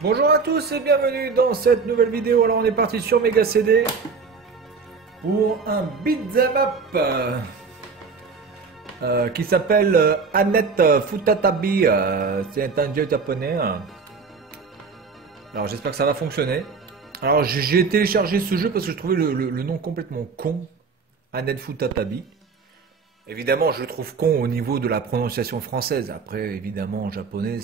Bonjour à tous et bienvenue dans cette nouvelle vidéo. Alors on est parti sur Mega CD pour un beat'em up qui s'appelle Annette Futatabi. C'est un jeu japonais. Alors j'espère que ça va fonctionner. Alors j'ai téléchargé ce jeu parce que je trouvais le nom complètement con. Annette Futatabi. Évidemment je le trouve con au niveau de la prononciation française. Après évidemment en japonais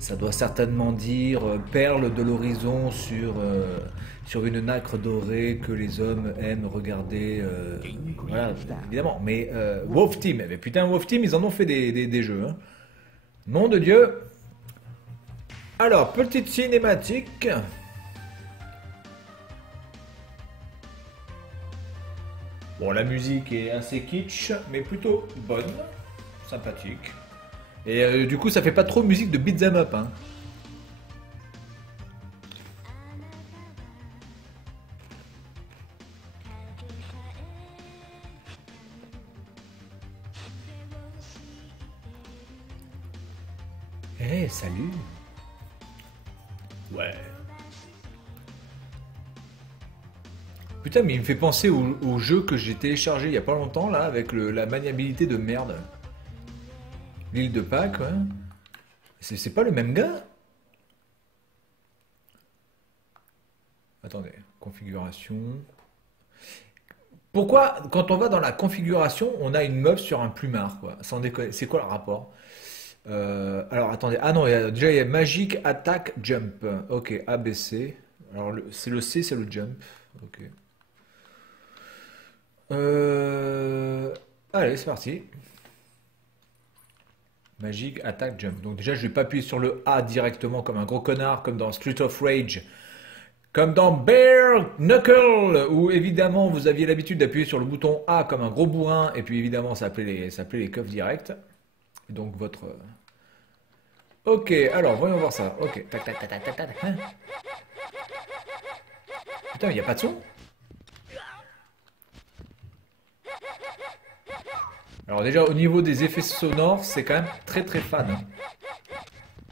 ça doit certainement dire perle de l'horizon sur une nacre dorée que les hommes aiment regarder. Voilà, évidemment. Mais Wolf Team, eh bien, putain, Wolf Team, ils en ont fait des jeux. Hein. Nom de Dieu. Alors, petite cinématique. Bon, la musique est assez kitsch, mais plutôt bonne, sympathique. Et du coup, ça fait pas trop musique de beat'em up. Hein. Eh, salut. Ouais. Putain, mais il me fait penser au jeu que j'ai téléchargé il y a pas longtemps, là, avec la maniabilité de merde. L'île de Pâques, ouais. C'est pas le même gars? Attendez, configuration. Pourquoi, quand on va dans la configuration, on a une meuf sur un plumard, quoi? Sans déconner, c'est quoi le rapport? Alors, attendez. Ah non, déjà, il y a Magic Attack Jump. Ok, ABC. Alors, c'est le C, c'est le jump. Ok. Allez, c'est parti. Magic Attack Jump. Donc déjà, je vais pas appuyer sur le A directement comme un gros connard, comme dans Street of Rage, comme dans Bare Knuckle, où évidemment vous aviez l'habitude d'appuyer sur le bouton A comme un gros bourrin, et puis évidemment ça appelait les keufs directs. Et donc votre... Ok, alors voyons voir ça. Ok, tac tac tac tac tac tac. Hein. Putain, il n'y a pas de son? Alors déjà, au niveau des effets sonores, c'est quand même très très fan.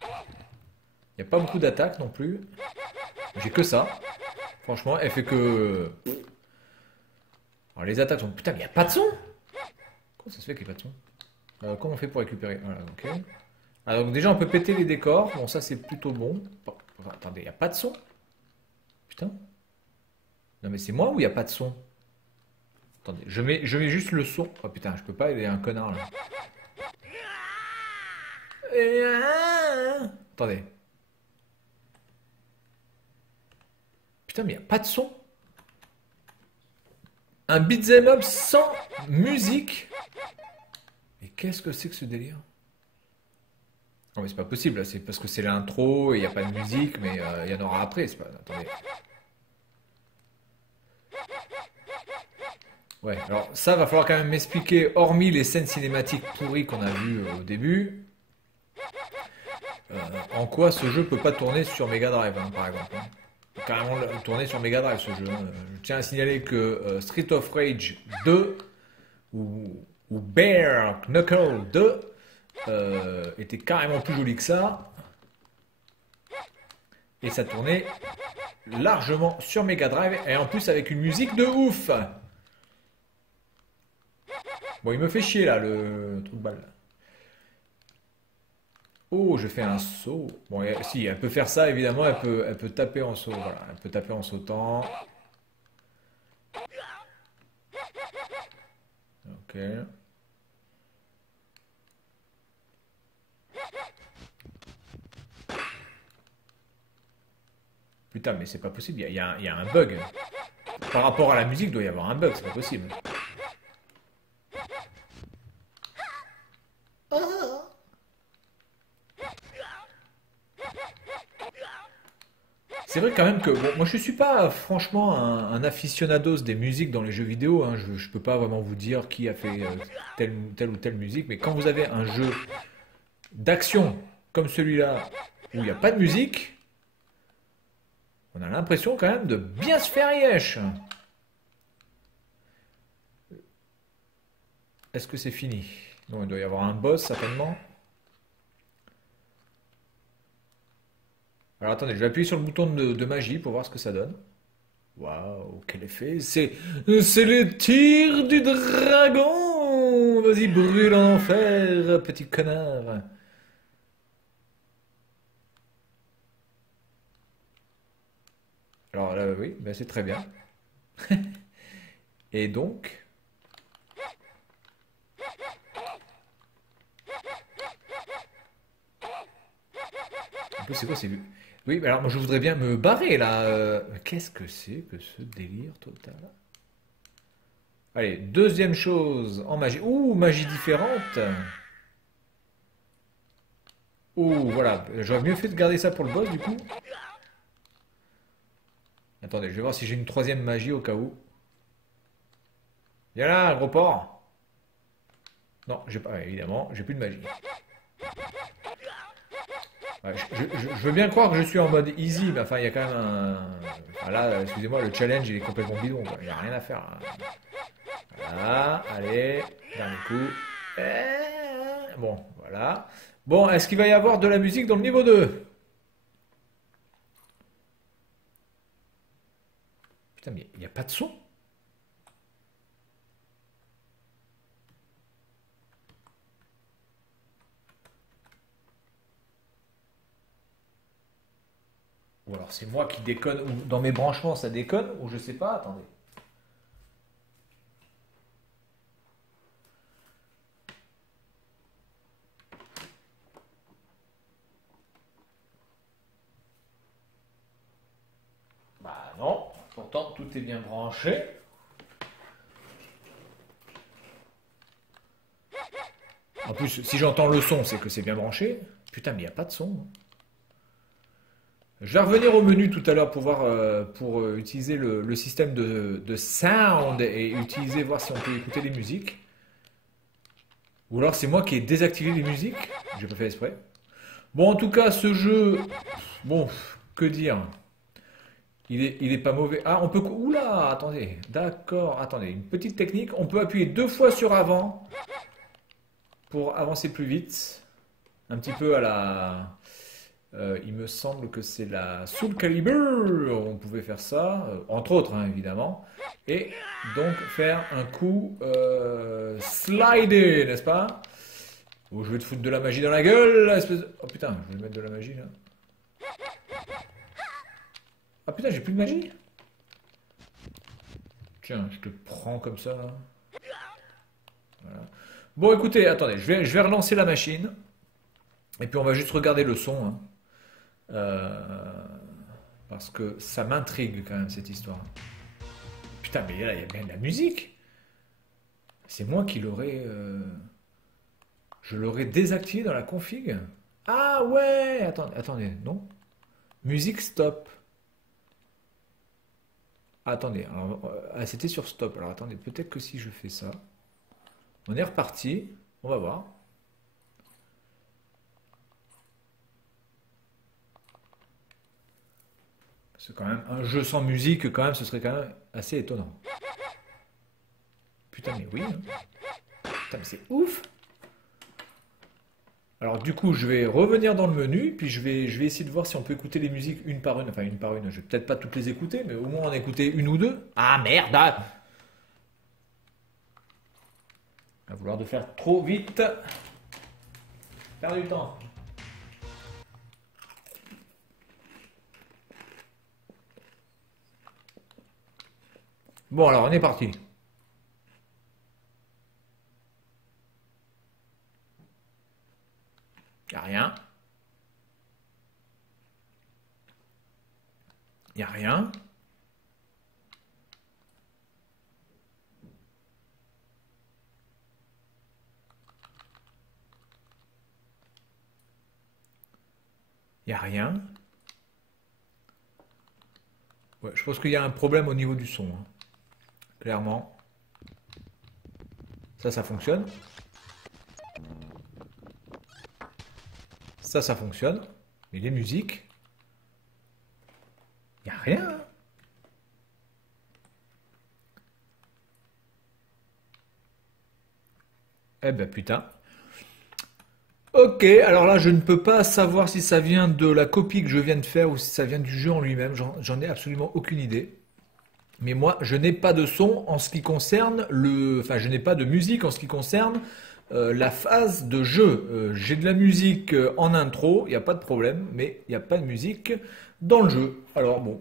Il n'y a pas beaucoup d'attaques non plus. J'ai que ça. Franchement, elle fait que... Alors les attaques sont... Putain, mais il n'y a pas de son? Comment ça se fait qu'il n'y a pas de son? Comment on fait pour récupérer? Voilà, ok. Ah, donc déjà, on peut péter les décors. Bon, ça, c'est plutôt bon. Enfin, attendez, il n'y a pas de son? Putain. Non, mais c'est moi ou il n'y a pas de son? Attendez, je mets juste le son. Oh putain, je peux pas, il y a un connard là. Attendez. Putain, mais il n'y a pas de son. Un beat'em up sans musique. Mais qu'est-ce que c'est que ce délire? Non mais c'est pas possible, là, c'est parce que c'est l'intro et il n'y a pas de musique, mais il y en aura après, c'est pas... Attendez. Ouais, alors ça va falloir quand même m'expliquer, hormis les scènes cinématiques pourries qu'on a vues au début, en quoi ce jeu peut pas tourner sur Mega Drive, hein, par exemple. Hein. Peut carrément tourner sur Mega Drive ce jeu. Hein. Je tiens à signaler que Street of Rage 2 ou Bare Knuckle 2 était carrément plus joli que ça. Et ça tournait largement sur Mega Drive et en plus avec une musique de ouf. Bon, il me fait chier là, le trou de balle. Oh, je fais un saut. Bon, si, elle peut faire ça, évidemment, elle peut taper en saut. Voilà, elle peut taper en sautant. Ok. Putain, mais c'est pas possible, il y a un bug. Par rapport à la musique, il doit y avoir un bug, c'est pas possible. C'est vrai quand même que bon, moi je suis pas franchement un aficionados des musiques dans les jeux vidéo. Hein. Je peux pas vraiment vous dire qui a fait telle ou telle musique, mais quand vous avez un jeu d'action comme celui-là où il n'y a pas de musique, on a l'impression quand même de bien se faire yesh. Est-ce que c'est fini? Non, il doit y avoir un boss certainement. Alors attendez, je vais appuyer sur le bouton de magie pour voir ce que ça donne. Waouh, quel effet! C'est le tir du dragon! Vas-y, brûle en enfer, petit connard! Alors là, oui, ben c'est très bien. Et donc, un peu c'est quoi? C'est oui, mais alors moi je voudrais bien me barrer là. Qu'est-ce que c'est que ce délire total? Allez, deuxième chose en magie. Ouh, magie différente. Ouh, voilà. J'aurais mieux fait de garder ça pour le boss du coup. Attendez, je vais voir si j'ai une troisième magie au cas où. Viens là, gros porc. Non, j'ai pas, ouais, évidemment, j'ai plus de magie. Ouais, je veux bien croire que je suis en mode easy, mais enfin, il y a quand même un. Enfin, là, excusez-moi, le challenge il est complètement bidon, quoi. Il n'y a rien à faire, hein. Voilà, allez, dernier coup. Bon, voilà. Bon, est-ce qu'il va y avoir de la musique dans le niveau 2? Putain, mais il n'y a pas de son. Ou alors c'est moi qui déconne, ou dans mes branchements ça déconne, ou je sais pas, attendez. Bah non, pourtant tout est bien branché. En plus, si j'entends le son, c'est que c'est bien branché. Putain, mais il n'y a pas de son. Je vais revenir au menu tout à l'heure pour voir, utiliser le système de sound et utiliser, voir si on peut écouter les musiques. Ou alors c'est moi qui ai désactivé les musiques. J'ai pas fait exprès. Bon, en tout cas, ce jeu, bon, que dire? Il est pas mauvais. Ah, on peut. Oula, attendez. D'accord, attendez. Une petite technique. On peut appuyer deux fois sur avant pour avancer plus vite. Un petit peu à la. Il me semble que c'est la Soul Calibur. On pouvait faire ça, entre autres, hein, évidemment. Et donc faire un coup slidé, n'est-ce pas? Oh, je vais te foutre de la magie dans la gueule, espèce de... Oh putain, je vais mettre de la magie là. Ah putain, j'ai plus de magie? Tiens, je te prends comme ça là. Voilà. Bon, écoutez, attendez, je vais relancer la machine. Et puis on va juste regarder le son, hein. Euh, parce que ça m'intrigue quand même cette histoire. Putain, mais là, il y a bien de la musique. C'est moi qui l'aurais. Je l'aurais désactivé dans la config. Ah ouais! Attendez, attendez, non? Musique stop. Ah, attendez, alors, ah, c'était sur stop. Alors attendez, peut-être que si je fais ça. On est reparti. On va voir. C'est quand même un jeu sans musique, quand même, ce serait quand même assez étonnant. Putain, mais oui, hein. Putain, mais c'est ouf! Alors du coup, je vais revenir dans le menu, puis je vais essayer de voir si on peut écouter les musiques une par une. Enfin, une par une. Je vais peut-être pas toutes les écouter, mais au moins en écouter une ou deux. Ah merde! À vouloir de faire trop vite. Perdre du temps. Bon, alors on est parti. Y a rien. Y a rien. Y a rien. Ouais, je pense qu'il y a un problème au niveau du son, hein. Clairement. Ça fonctionne. Ça fonctionne. Mais les musiques, y a rien, hein. Eh ben putain. Ok, alors là, je ne peux pas savoir si ça vient de la copie que je viens de faire ou si ça vient du jeu en lui-même. J'en ai absolument aucune idée. Mais moi, je n'ai pas de son en ce qui concerne enfin, je n'ai pas de musique en ce qui concerne la phase de jeu. J'ai de la musique en intro, il n'y a pas de problème, mais il n'y a pas de musique dans le jeu. Alors bon,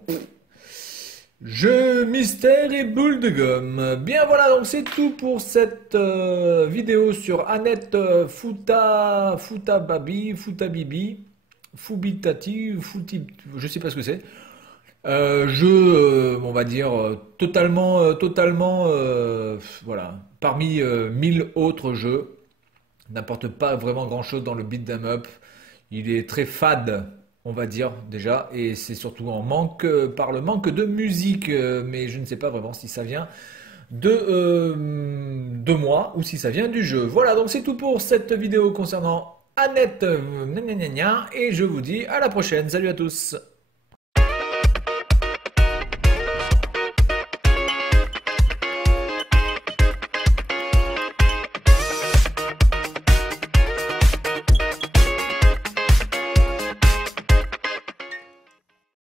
jeu, mystère et boule de gomme. Bien voilà, donc c'est tout pour cette vidéo sur Annette Futabibi, Fubitati, je sais pas ce que c'est. Jeu, on va dire, voilà, parmi 1000 autres jeux, n'apporte pas vraiment grand-chose dans le beat 'em up. Il est très fade, on va dire déjà, et c'est surtout en manque par le manque de musique. Mais je ne sais pas vraiment si ça vient de moi ou si ça vient du jeu. Voilà, donc c'est tout pour cette vidéo concernant Annette, gna gna gna gna, et je vous dis à la prochaine. Salut à tous.